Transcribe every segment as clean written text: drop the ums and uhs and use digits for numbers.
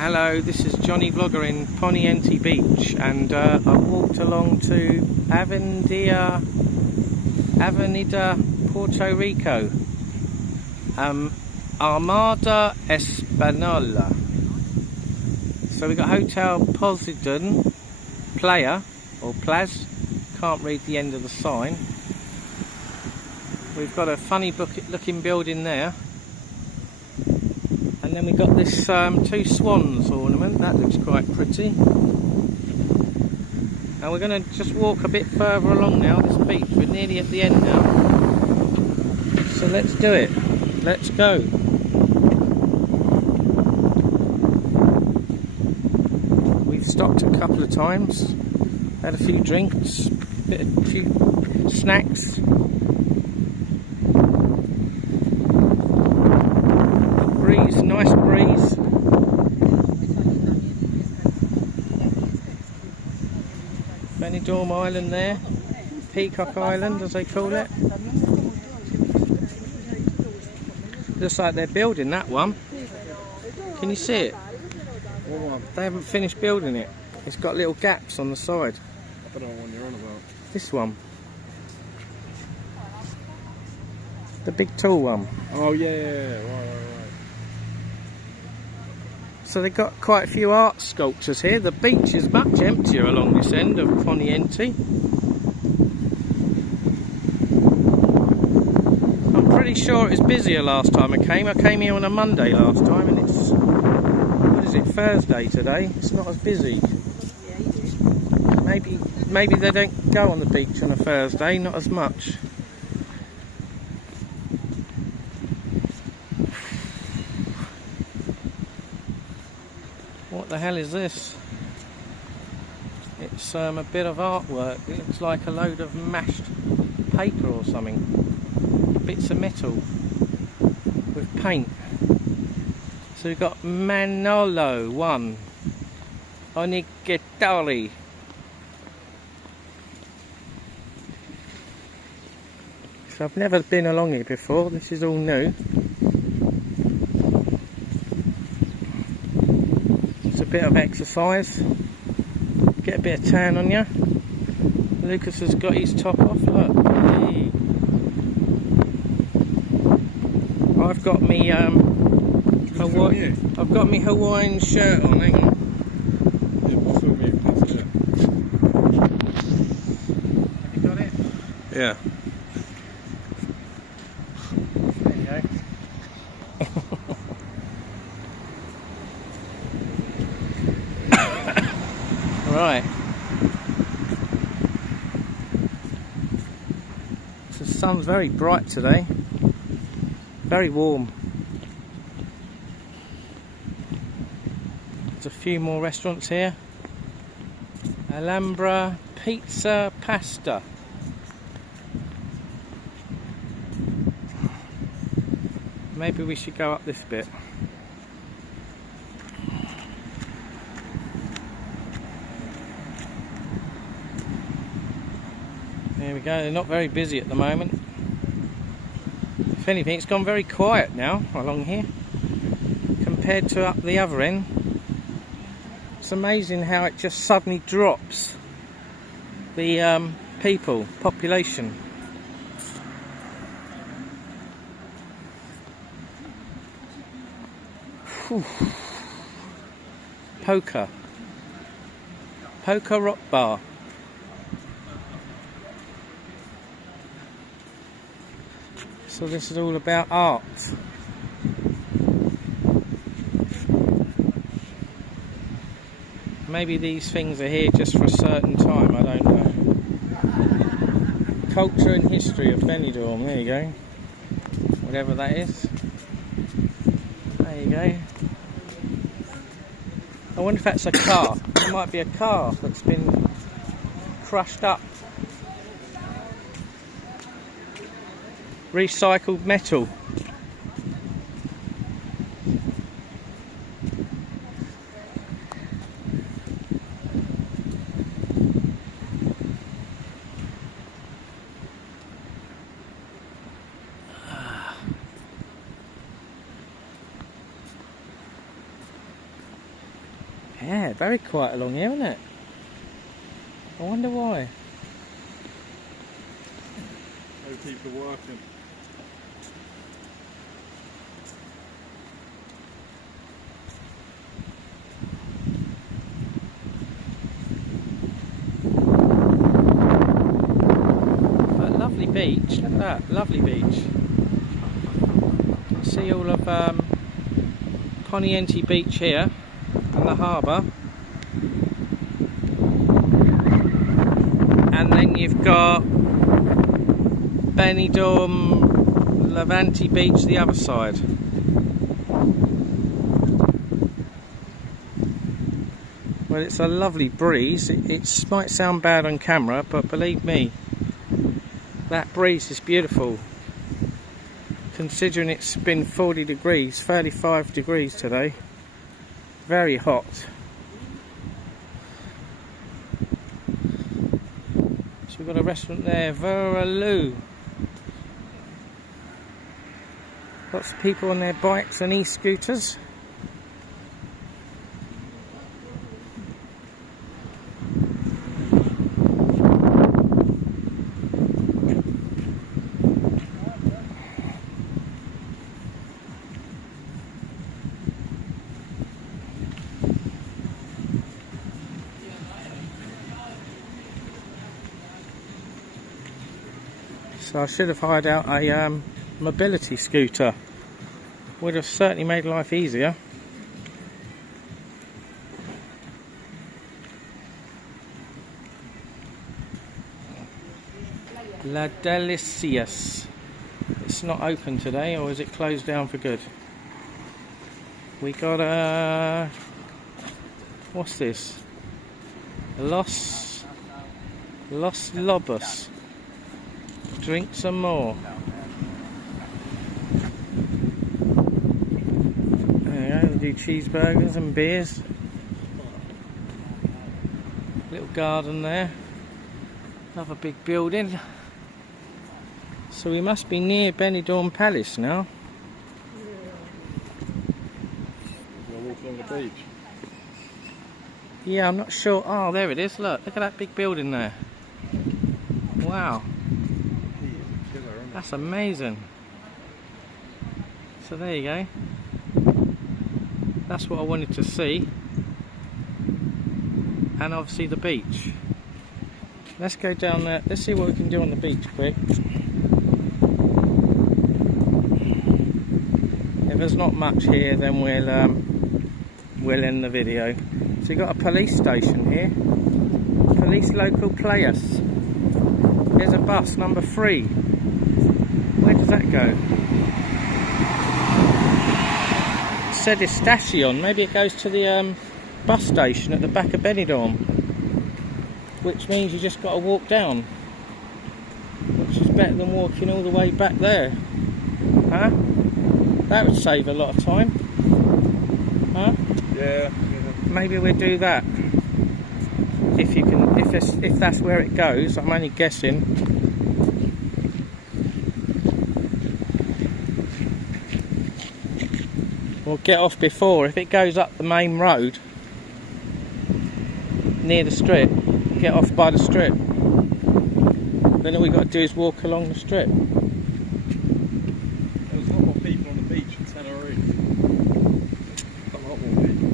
Hello, this is Johnny Vlogger in Poniente Beach, and I've walked along to Avenida Puerto Rico, Armada Española. So we've got Hotel Poseidon, Playa, or Plaz, can't read the end of the sign. We've got a funny looking building there. And then we've got this two swans ornament, that looks quite pretty. And we're going to just walk a bit further along now, this beach. We're nearly at the end now. So let's do it. Let's go. We've stopped a couple of times, had a few drinks, a few snacks. Nice breeze. Benidorm Island there, Peacock Island as they call it. Looks like they're building that one. Can you see it? They haven't finished building it. It's got little gaps on the side. I don't know what you're on about. This one. The big tall one. Oh yeah, right. So they've got quite a few art sculptures here. The beach is much emptier along this end of Poniente. I'm pretty sure it was busier last time I came. I came here on a Monday last time, and it's, what is it, Thursday today? It's not as busy. Maybe they don't go on the beach on a Thursday, not as much. What the hell is this? It's a bit of artwork. It looks like a load of mashed paper or something. Bits of metal with paint. So we've got Manolo 1. Onigetori. So I've never been along here before. This is all new. A bit of exercise, get a bit of tan on you. Lucas has got his top off, look. Hey. I've got me I've got me Hawaiian shirt on, hang on. Have you got it? Yeah. There you go. Right, so the sun's very bright today, very warm. There's a few more restaurants here. Alhambra Pizza Pasta. Maybe we should go up this bit. There we go, they're not very busy at the moment. If anything, it's gone very quiet now along here compared to up the other end. It's amazing how it just suddenly drops the population. Whew. Poker Rock Bar. So this is all about art. Maybe these things are here just for a certain time, I don't know. Culture and history of Benidorm, there you go. Whatever that is. There you go. I wonder if that's a car. It might be a car that's been crushed up. Recycled metal. Yeah, very quiet along here, isn't it? I wonder why. No people working. But lovely beach, look at that, lovely beach. See all of Poniente Beach here and the harbour. And then you've got Benidorm Levante Beach the other side. Well, it's a lovely breeze. It might sound bad on camera, but believe me, that breeze is beautiful. Considering it's been 40 degrees, 35 degrees today. Very hot. So we've got a restaurant there, Veraloo. Lots of people on their bikes and e-scooters. So I should have hired out a mobility scooter. Would have certainly made life easier. La Delicious. It's not open today, or is it closed down for good? We got a... what's this? Los Lobos. Drink some more. There you go, we do cheeseburgers and beers. Little garden there. Another big building. So we must be near Benidorm Palace now. We'll walk along the beach. Yeah, I'm not sure. Oh, there it is. Look at that big building there. Wow. That's amazing. So there you go. That's what I wanted to see. And obviously the beach. Let's go down there. Let's see what we can do on the beach quick. If there's not much here, then we'll end the video. So we've got a police station here. Police local players. There's a bus, number 3. Where does that go? It said Station. Maybe it goes to the bus station at the back of Benidorm, which means you just got to walk down, which is better than walking all the way back there. Huh? That would save a lot of time. Huh? Yeah. Maybe we'll do that. If you can, if that's where it goes. I'm only guessing. We'll get off before. If it goes up the main road near the strip, get off by the strip. Then all we've got to do is walk along the strip. There's a lot more people on the beach in Tenerife. A lot more people.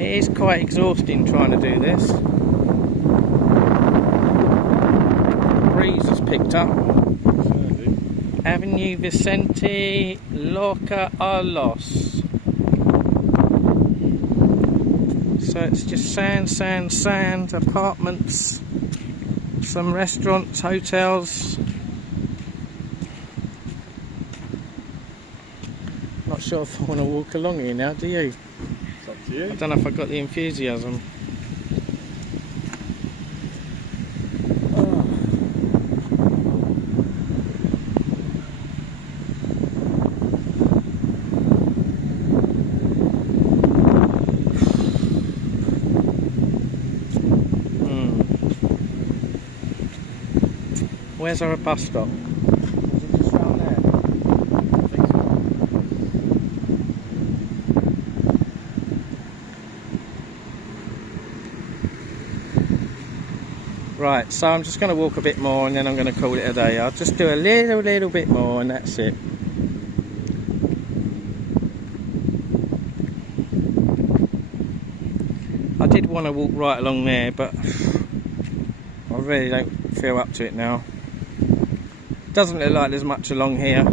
It is quite exhausting trying to do this. The breeze has picked up. Avenue Vicente Lorca Alos. So it's just sand, sand, sand, apartments, some restaurants, hotels. Not sure if I want to walk along here now, do you? It's up to you. I don't know if I've got the enthusiasm. Where's our bus stop? Is it just round there? I think so. Right, so I'm just going to walk a bit more and then I'm going to call it a day. I'll just do a little bit more and that's it. I did want to walk right along there, but I really don't feel up to it now. Doesn't look like there's much along here.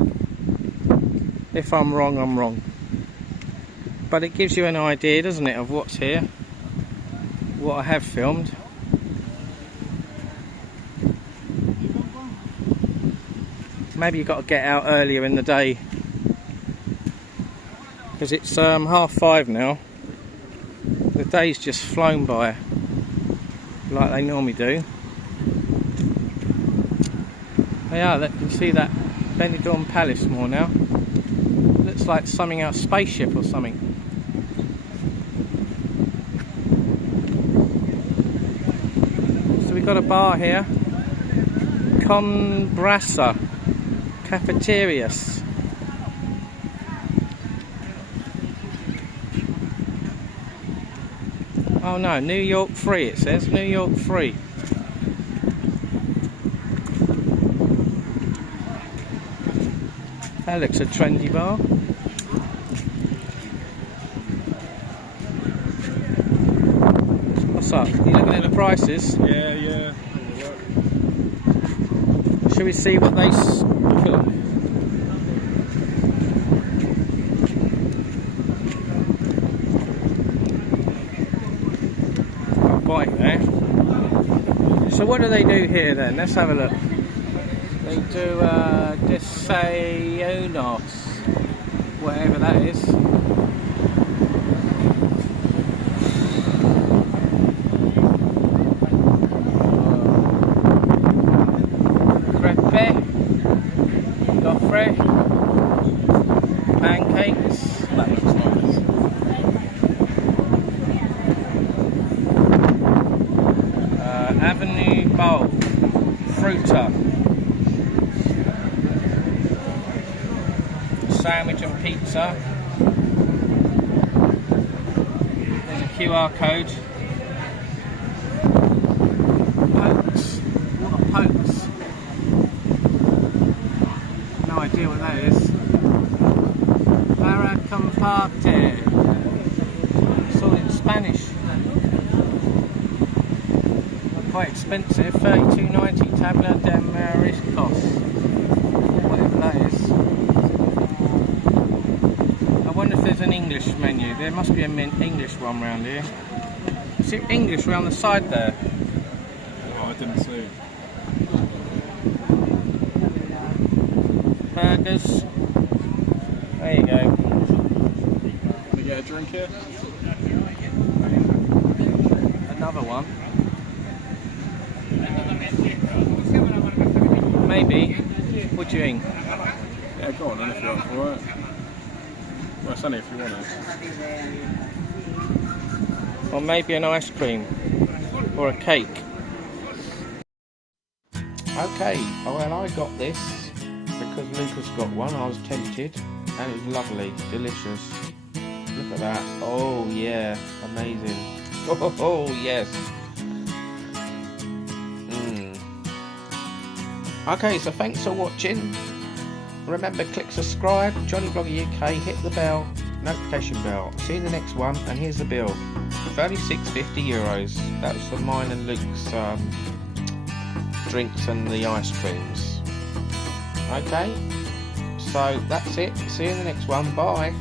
If I'm wrong, I'm wrong. But it gives you an idea, doesn't it, of what's here, what I have filmed. Maybe you've got to get out earlier in the day, because it's 5:30 now. The day's just flown by like they normally do. Yeah, you can see that Benidorm Palace more now. Looks like something out, spaceship or something. So we've got a bar here, Con Brasa Cafeterias. Oh no, New York free it says, New York free. That looks a trendy bar. What's up? You looking at the prices? Yeah. Shall we see what they put? Bike there. So what do they do here then? Let's have a look. They do desayunos, whatever that is. Crepe, gofre, pancakes. That looks nice. Avenue bowl, fruta, sandwich and pizza. There's a QR code. Pokes. What are pokes? No idea what that is. Para comparte. It's all in Spanish. Quite expensive, $32.90 tabla de mariscos, whatever that is. I wonder if there's an English menu. There must be an English one around here. Is it English around the side there? Oh, I didn't see. Burgers. There you go. Can we get a drink here? Another one. Maybe. What do you think? Yeah, go on then if you're up for it. Well, it's only if you want it. Or maybe an ice cream. Or a cake. Okay, well I got this because Lucas got one. I was tempted and it was lovely, delicious. Look at that. Oh yeah, amazing. Oh yes. Okay, so thanks for watching. Remember, click subscribe, Johnny Blogger UK, hit the bell, notification bell. See you in the next one, and here's the bill. €36.50. That was for mine and Luke's drinks and the ice creams. Okay, so that's it. See you in the next one. Bye.